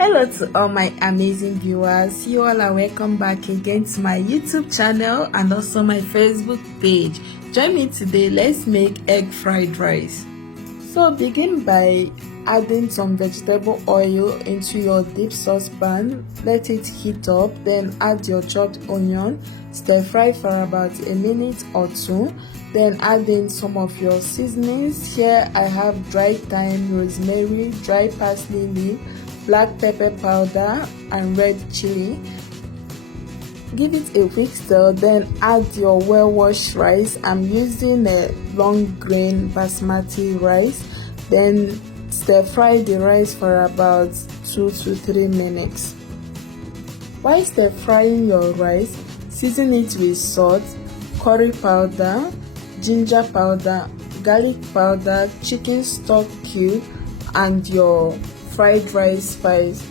Hello to all my amazing viewers. You all are welcome back again to my YouTube channel and also my Facebook page. Join me today. Let's make egg fried rice. So begin by adding some vegetable oil into your deep saucepan. Let it heat up, then add your chopped onion. Stir fry for about a minute or two. Then add in some of your seasonings. Here I have dry thyme, rosemary, dry parsley leaf, black pepper powder and red chili. Give it a quick stir, then add your well-washed rice. I'm using a long grain basmati rice. Then stir fry the rice for about 2 to 3 minutes. While stir frying your rice, season it with salt, curry powder, ginger powder, garlic powder, chicken stock cube and your fried rice spice.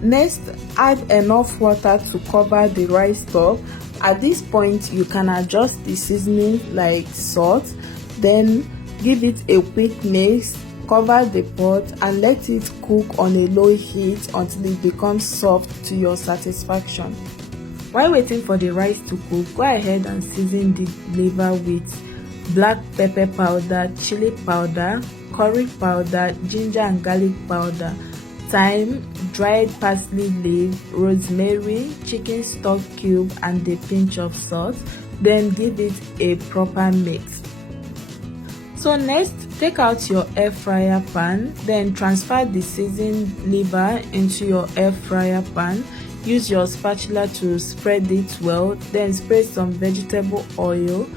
Next, add enough water to cover the rice top. At this point, you can adjust the seasoning like salt. Then give it a quick mix, cover the pot and let it cook on a low heat until it becomes soft to your satisfaction. While waiting for the rice to cook, go ahead and season the liver with black pepper powder, chili powder, curry powder, ginger and garlic powder, thyme, dried parsley leaf, rosemary, chicken stock cube and a pinch of salt. Then give it a proper mix. So next, take out your air fryer pan, then transfer the seasoned liver into your air fryer pan. Use your spatula to spread it well, then spray some vegetable oil,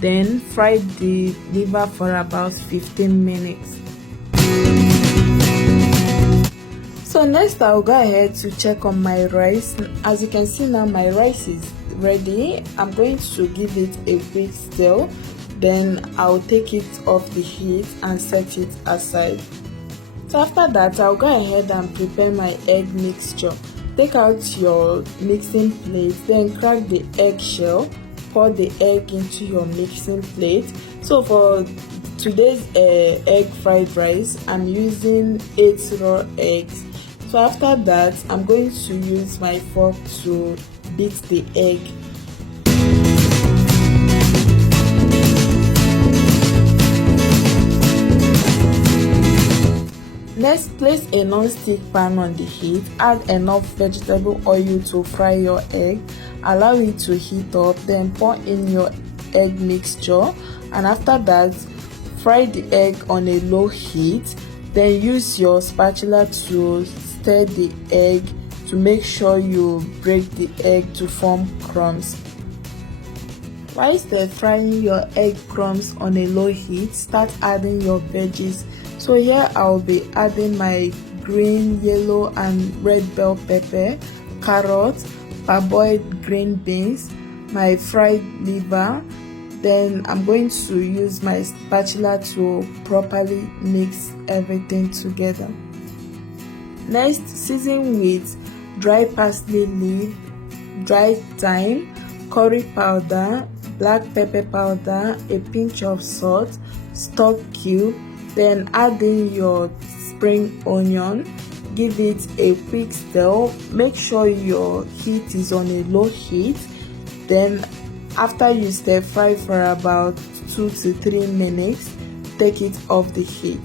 then fry the liver for about 15 minutes. So next I'll go ahead to check on my rice. As you can see now, my rice is ready. I'm going to give it a quick stir, then I'll take it off the heat and set it aside. So after that, I'll go ahead and prepare my egg mixture. Take out your mixing plate, then crack the eggshell, pour the egg into your mixing plate. So for today's egg fried rice, I'm using 8 raw eggs. So after that, I'm going to use my fork to beat the egg. Next, place a non-stick pan on the heat. Add enough vegetable oil to fry your egg. Allow it to heat up, then pour in your egg mixture. And after that, fry the egg on a low heat. Then use your spatula to stir the egg to make sure you break the egg to form crumbs. While stir frying your egg crumbs on a low heat, start adding your veggies. So here I'll be adding my green, yellow and red bell pepper, carrots, parboiled green beans, my fried liver. Then I'm going to use my spatula to properly mix everything together. Next, season with dry parsley leaf, dry thyme, curry powder, black pepper powder, a pinch of salt, stock cube. Then add in your spring onion. Give it a quick stir. Make sure your heat is on a low heat. Then after you stir fry for about 2 to 3 minutes, take it off the heat.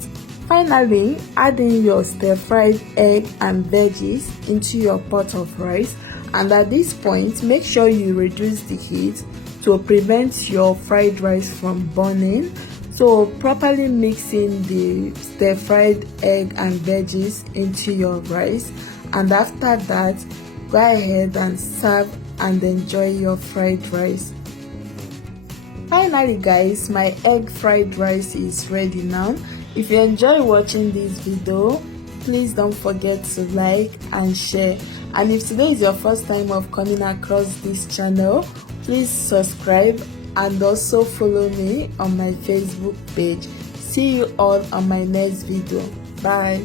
Finally, add in your stir-fried egg and veggies into your pot of rice, and at this point, make sure you reduce the heat to prevent your fried rice from burning. So properly mix in the stir-fried egg and veggies into your rice, and after that, go ahead and serve and enjoy your fried rice. Finally guys, my egg fried rice is ready now. If you enjoy watching this video, please don't forget to like and share. And if today is your first time of coming across this channel, please subscribe and also follow me on my Facebook page. See you all on my next video. Bye.